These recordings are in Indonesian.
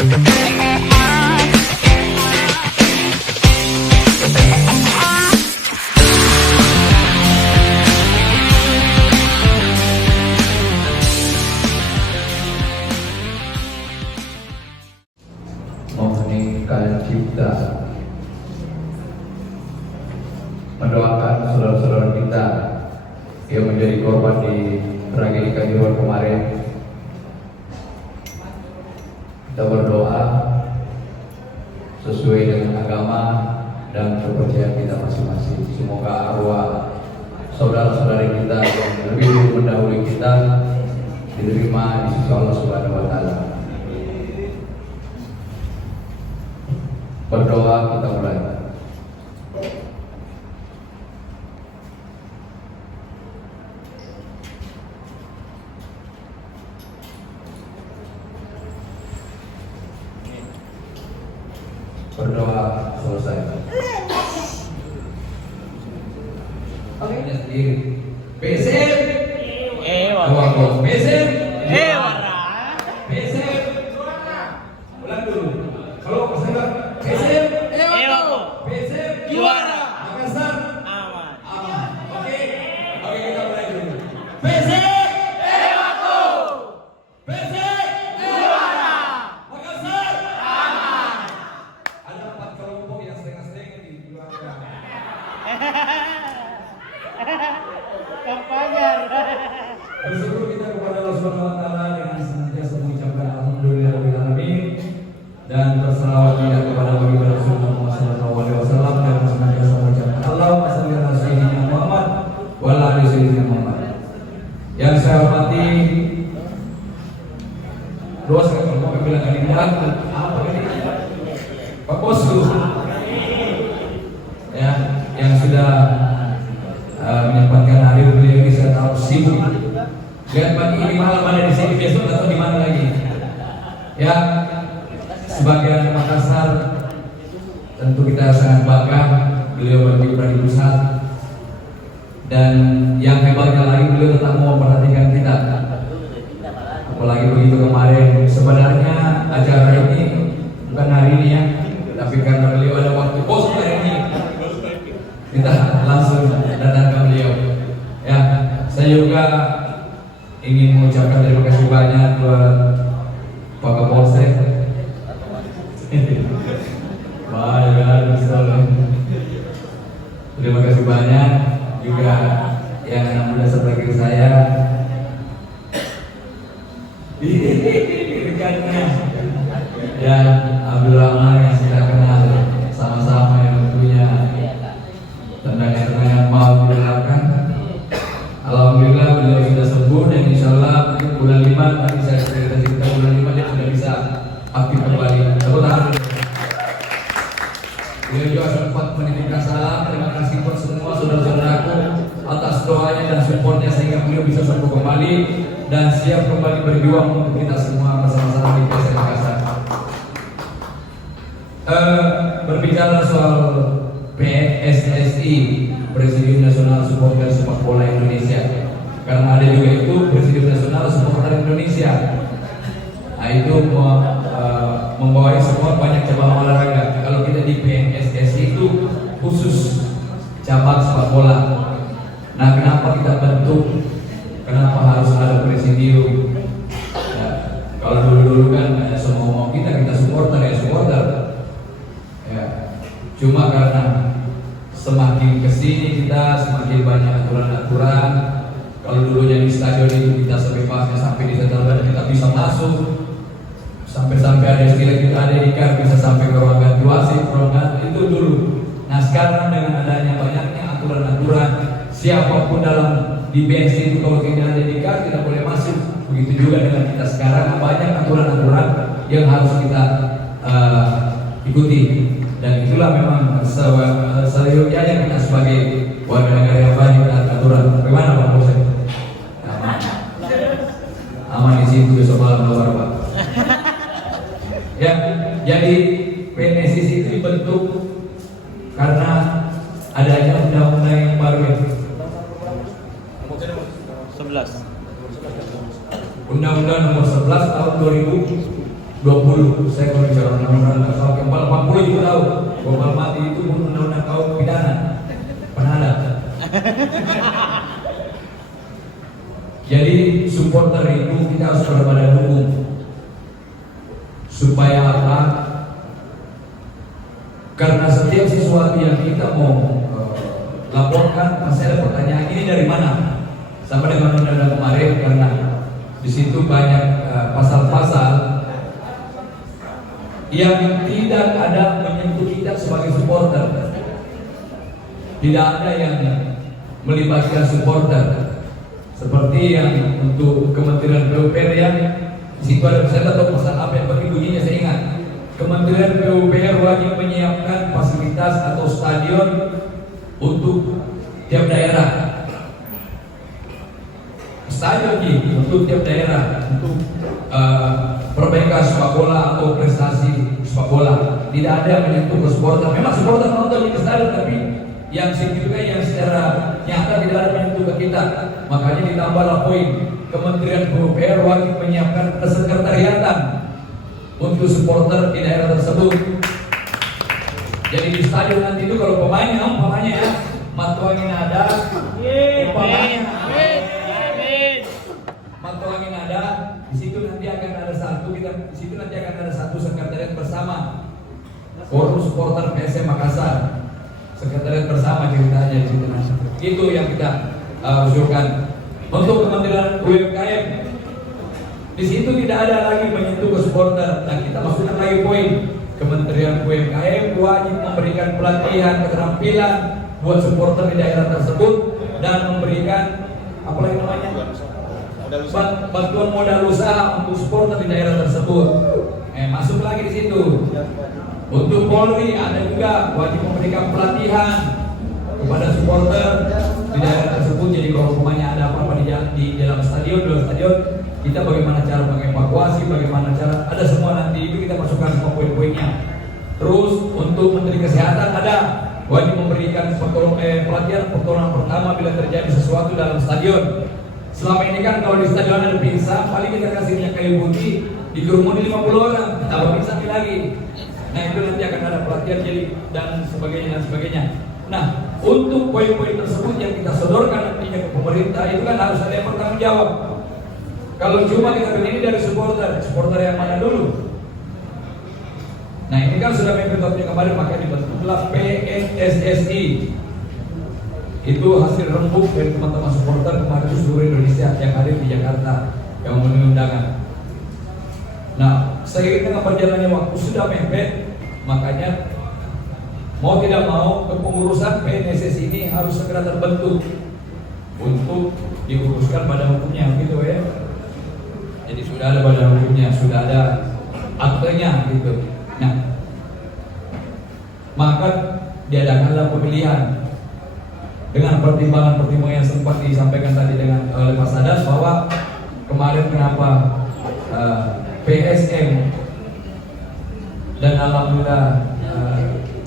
Meninggikan cipta, mendoakan saudara-saudara kita yang menjadi korban di tragedi Kanjuruhan kemarin. Kita berdoa sesuai dengan agama dan kepercayaan kita masing-masing. Semoga arwah saudara-saudari kita yang lebih dulu mendahului kita diterima di sisi Allah Subhanahu wa Ta'ala. Berdoa kita mulai. Berdoa selesai. Oke, sendiri. Besem. Wara. Besem. Wara. Besem. Ulang dulu. Kalau pesan Besem. Besem. Juara. Makassar. Aman. Oke, kita mulai dulu. Besem. Bersyukur kita kepada Allah Subhanahu wa Ta'ala dengan senantiasa mengucapkan alhamdulillahirabbil alamin dan berselawat kepada Nabi Rasulullah Muhammad sallallahu alaihi wasallam dan senantiasa mengucapkan Allahumma shalli ala sayyidina Muhammad wa ala ali sayyidina Muhammad. Yang saya hormati doa saya mau bilang kandidat apa ini? Pak Bosku. Ya, yang sudah menyempatkan hadir beliau ini saya tahu sibuk. Lihat pagi ini malam ada di sini, besok atau di mana lagi? Ya, sebagai Makassar tentu kita sangat bangga beliau berkiprah di pusat dan yang hebatnya lagi beliau tetap mau memperhatikan kita. Apalagi begitu kemarin sebenarnya acara ini bukan hari ini ya, tapi karena beliau ada waktu kosong hari ini kita langsung datang ke beliau. Ya, saya juga ingin mengucapkan terima kasih banyak buat Pak Kapolsek. Terima kasih banyak juga yang anak muda seperti saya. Dekatnya ya Abdul Rahman yang sudah kenal sama-sama yang tentunya tendangan-tendangan mau dilakukan. Alhamdulillah beliau sudah sembuh dan insyaallah bulan 5 tadi saya cerita bulan 5 dia sudah bisa aktif kembali. Tepuk tangan. Beliau juga sempat menitipkan salam. Terima kasih buat semua saudara-saudaraku atas doanya dan supportnya sehingga beliau bisa sembuh kembali dan siap kembali berjuang untuk kita semua bersama-sama di PSM Makassar. Berbicara soal PSSI, Presidium Nasional Supporter Sepak Bola Indonesia, karena ada juga itu Presidium Nasional Supporter Indonesia. Nah, itu membawahi semua banyak cabang olahraga. Kalau kita di PSSI itu khusus cabang sepak bola. Nah, kenapa kita bentuk? Kenapa harus ada presidium? Ya, kalau dulu-dulu kan semua mau kita supporter ya supporter. Ya, cuma karena semakin kesini kita semakin banyak aturan-aturan. Kalau dulunya di stadion itu kita sebebasnya sampai di setelah kita bisa masuk, sampai ada istilah kita ada di kar bisa sampai ke ruang ganti wasit, itu dulu. Nah sekarang dengan adanya banyaknya aturan-aturan, siapapun dalam di bench itu kalau tidak ada di kar tidak boleh masuk. Begitu juga dengan kita sekarang banyak aturan-aturan yang harus kita ikuti. Dan itulah memang seyogyanya kita sebagai warga negara yang banyak aturan. Bagaimana Pak Bos? Aman di situ besok malam keluar Pak. Ya, jadi PSSI itu dibentuk karena adanya undang-undang yang baru itu. 11. Undang-undang nomor 11 tahun 2011 20. Saya kalau bicara undang-undang pasal keempat 80 juga tahu. Hukuman mati itu undang-undang kaum pidana. Pernah ada. Jadi supporter itu kita harus pada hukum. Supaya apa? Karena setiap sesuatu yang kita mau laporkan pasti ada pertanyaan, ini dari mana? Sama dengan undang-undang kemarin, karena di situ banyak pasal-pasal yang tidak ada menyentuh kita sebagai supporter. Tidak ada yang melibatkan supporter. Seperti yang untuk Kementerian PUPR yang di situ ada, saya tahu pasal apa yang bagi bunyinya saya ingat. Kementerian PUPR wajib menyiapkan fasilitas atau stadion untuk tiap daerah. Stadion untuk tiap daerah untuk perbaikan sepak bola atau prestasi sepak bola. Tidak ada yang menyentuh ke supporter. Memang supporter nonton di stadion, tapi yang signifikan yang secara nyata tidak ada menyentuh ke kita. Makanya ditambahlah poin, Kementerian PUPR wajib menyiapkan kesekretariatan untuk supporter di daerah tersebut. Jadi di stadion nanti itu kalau pemainnya ya Matuangin ada, Matuangin ada, di situ nanti akan ada satu sekretariat bersama forum supporter PSM Makassar, sekretariat bersama ceritanya di situ. Itu yang kita usulkan. Untuk Kementerian UMKM, di situ tidak ada lagi menyentuh ke supporter. Dan kita masukkan lagi poin, Kementerian UMKM wajib memberikan pelatihan keterampilan buat supporter di daerah tersebut dan memberikan apa lagi namanya, bantuan modal usaha untuk supporter di daerah tersebut. Masuk lagi di situ. Untuk Polri ada juga wajib memberikan pelatihan kepada supporter di daerah tersebut. Jadi kalau umpamanya ada apa-apa di dalam stadion, kita bagaimana cara mengevakuasi, bagaimana cara, ada semua nanti itu kita masukkan semua poin-poinnya. Terus untuk Menteri Kesehatan ada wajib memberikan pelatihan pertolongan pertama bila terjadi sesuatu dalam stadion. Selama ini kan kalau di stadion ada pingsan, paling kita kasih minyak kayu putih, dikerumuni 50 orang, tambah pingsan lagi. Nah itu nanti akan ada pelatihan jadi dan sebagainya. Nah untuk poin-poin tersebut yang kita sodorkan nantinya ke pemerintah itu kan harus ada yang bertanggung jawab. Kalau cuma kita begini dari supporter yang mana dulu? Nah ini kan sudah mengikuti kemarin, maka dibentuklah PSSI. Itu hasil rembuk dari teman-teman supporter kemarin itu seluruh Indonesia yang hadir di Jakarta yang memenuhi undangan. Nah seiring dengan berjalannya waktu sudah mepet, makanya mau tidak mau kepengurusan PSSI ini harus segera terbentuk untuk diuruskan badan hukumnya, gitu ya. Jadi sudah ada badan hukumnya, sudah ada aktenya, gitu. Nah, maka diadakanlah pemilihan dengan pertimbangan-pertimbangan yang sempat disampaikan tadi oleh Mas Adas, bahwa kemarin kenapa PSM dan alhamdulillah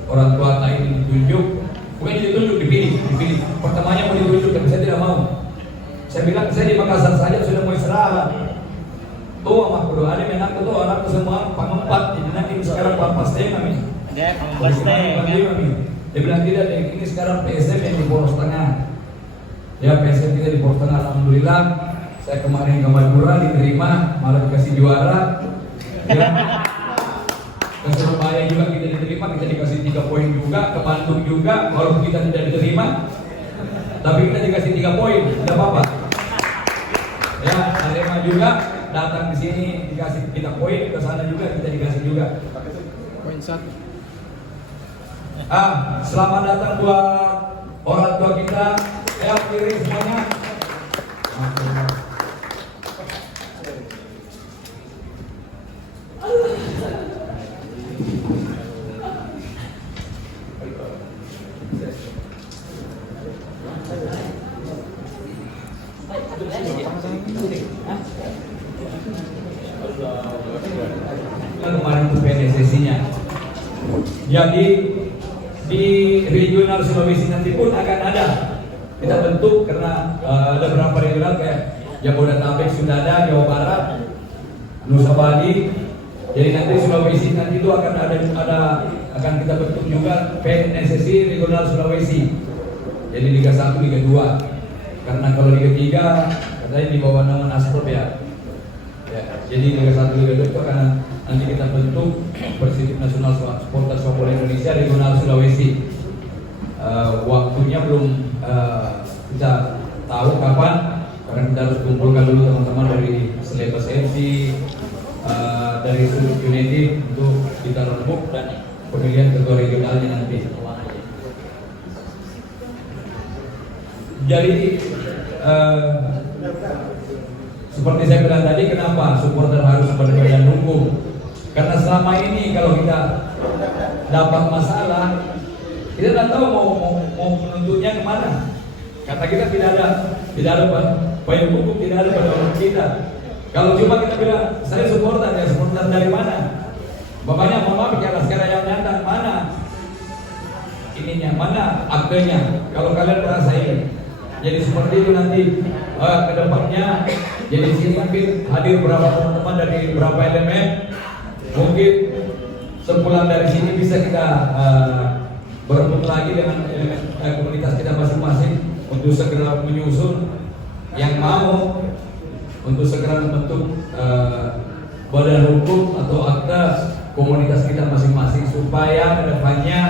orang tua lain ditunjuk, bukan ditunjuk, dipilih. Pertamanya mau ditunjuk, tapi saya tidak mau. Saya bilang saya di Makassar saja sudah mau istirahat. Tuh sama kudu ada menak tuh anak semua pangempat, jadi nanti sekarang pampas teh kami. Ya, pampas teh. Dia bilang tidak, ini sekarang PSM yang di Poros Tengah. Ya PSM kita di Poros Tengah, alhamdulillah. Saya kemarin ke Madura diterima, malah dikasih juara. Ya. Ke Surabaya juga kita diterima, kita dikasih 3 poin juga. Ke Bandung juga, walaupun kita tidak diterima, tapi kita dikasih 3 poin, tidak apa-apa. Ya, Arema juga datang di sini dikasih kita poin, ke sana juga kita dikasih juga. Poin 1. Selamat datang buat orang tua kita. Ya, kiri semuanya. Kemarin itu PSSI-nya. Jadi di regional Sulawesi nanti pun akan ada kita bentuk, karena ada beberapa regional kayak Jabodetabek sudah ada, Jawa Barat, Nusa Bali, Jadi nanti Sulawesi nanti itu akan akan kita bentuk juga PSSI Regional Sulawesi. Jadi Liga 1, Liga 2. Karena kalau Liga 3 katanya di bawah nama Asprop ya. Jadi Liga 1, Liga 2 itu akan nanti kita bentuk Persib Nasional Supporter Sepak Bola Indonesia Regional Sulawesi. Waktunya belum kita tahu kapan, karena kita harus kumpulkan dulu teman-teman dari Selebas FC, dari Sudut United untuk kita rembuk dan pemilihan ketua regionalnya nanti. Jadi seperti saya bilang tadi, kenapa supporter harus berbadan hukum? Karena selama ini kalau kita dapat masalah, kita tidak tahu mau menuntutnya kemana. Karena kita tidak ada payung hukum, tidak ada pada hukum kita. Kalau cuma kita bilang saya supporter, ya supporter dari mana? Bapaknya mohon maaf ya, sekarang yang nyata mana ininya, mana aktenya? Kalau kalian merasa ini, jadi seperti itu nanti ke depannya. Jadi sini mungkin hadir berapa teman-teman dari berapa elemen, mungkin sepulang dari sini bisa kita bertemu lagi dengan elemen komunitas kita masing-masing untuk segera menyusun yang mau untuk segera membentuk badan hukum atau akta komunitas kita masing-masing, supaya kedepannya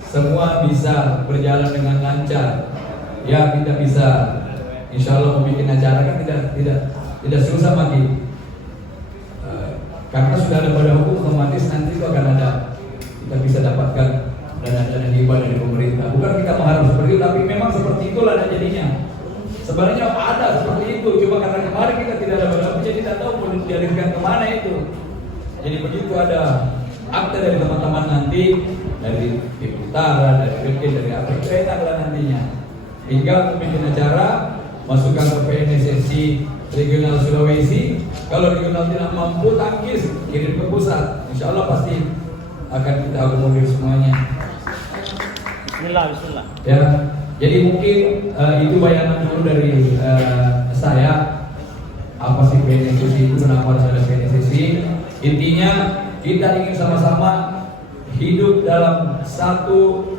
semua bisa berjalan dengan lancar. Ya, kita bisa insya Allah membuat acara kan tidak susah lagi. Karena sudah ada badan hukum, otomatis nanti itu akan ada, kita bisa dapatkan dana hibah dari pemerintah. Bukan kita mengharap seperti itu, tapi memang seperti itulah jadinya. Sebenarnya ada seperti itu, cuma karena kemarin kita tidak ada badan hukum, jadi tidak tahu mau dialirkan kemana itu. Jadi begitu ada akte dari teman-teman nanti, dari tim utara, dari Rifkin, dari apa, itu enak nantinya. Tinggal membuat acara, masukkan ke PSSI Regional Sulawesi. Kalau regional tidak mampu, tangkis, kirim ke pusat. Insya Allah pasti akan kita akomodir semuanya. Bismillah. Ya, jadi mungkin itu bayangan dulu dari saya. Apa sih PSSI itu? Kenapa harus ada PSSI? Intinya kita ingin sama-sama hidup dalam satu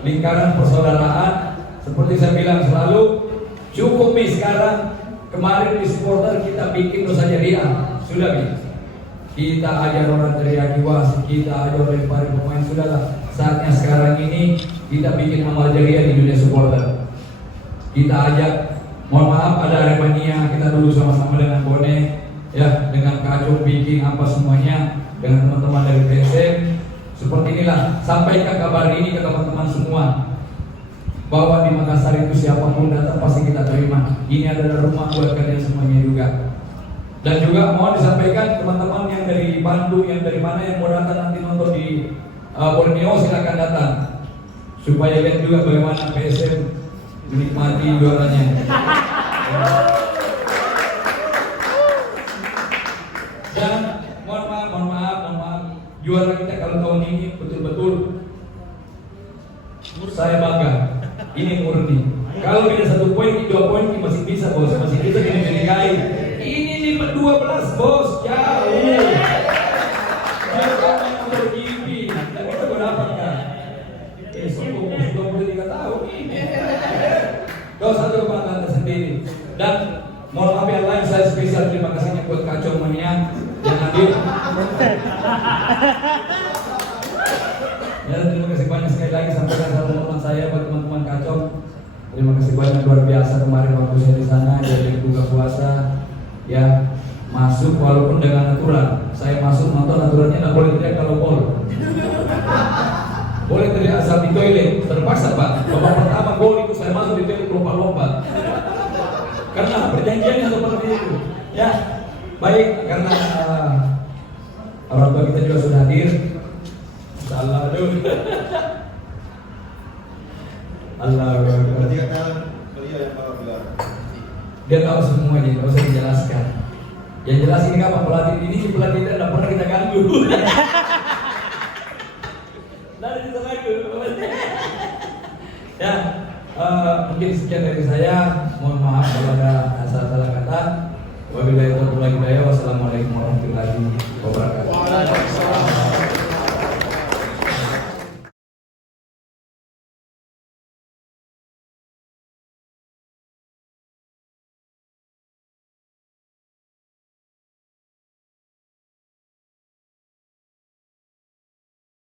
lingkaran persaudaraan. Seperti saya bilang selalu, cukup nih sekarang. Kemarin di supporter kita bikin dosa jariah, sudah nih. Kita ajar orang teriaki wasit, kita ajar orang para pemain, sudahlah. Saatnya sekarang ini kita bikin amal jariah di dunia supporter. Kita ajak, mohon maaf ada Aremania, kita dulu sama-sama dengan Bone, ya, dengan Kacung bikin apa semuanya, dengan teman-teman dari PSM. Seperti inilah, sampaikan kabar ini ke teman-teman semua, bahwa di Makassar itu siapapun datang pasti kita terima. Ini adalah rumah buat kalian semuanya juga. Dan juga mohon disampaikan teman-teman yang dari Bandung, yang dari mana yang mau datang nanti nonton di Borneo, silakan datang, supaya lihat juga bagaimana PSM menikmati juaranya. Dan mohon maaf, juara kita kalau tahun ini betul-betul saya bangga. Ini murni. Kalau beda 1 poin, 2 poin masih bisa, bos. Masih bisa dinikahi. Ini 12, bos. Jauh. Jangan untuk TV. Dan kita berapa kan? Sudah 23 tahun ini. Kau satu kebanggaan tersendiri. Dan mohon maaf yang lain, saya spesial terima kasihnya buat Kacau Mania yang hadir. Ya, terima kasih banyak sekali lagi, sampaikan salam teman saya buat teman-teman Kacau. Terima kasih banyak, luar biasa kemarin waktu saya di sana, jadi buka puasa, ya masuk walaupun dengan aturan. Saya masuk nonton aturannya tidak boleh teriak kalau gol. Boleh teriak asal di toilet, terpaksa Pak. Babak pertama gol itu saya masuk di toilet lompat-lompat. Karena perjanjiannya seperti itu. Ya, baik, karena orang tua kita juga sudah hadir. Salah dulu. Allah. Berarti katakan beliau yang bawa gelar. Dia tahu semuanya, tidak usah dijelaskan. Yang jelas ini apa, pelatih ini tidak pernah kita ganggu. Dari kita lagi. Ya, mungkin sekian dari saya. Mohon maaf kalau ada salah kata. Wabillahi taufiq wal hidayah. Wassalamualaikum warahmatullahi wabarakatuh.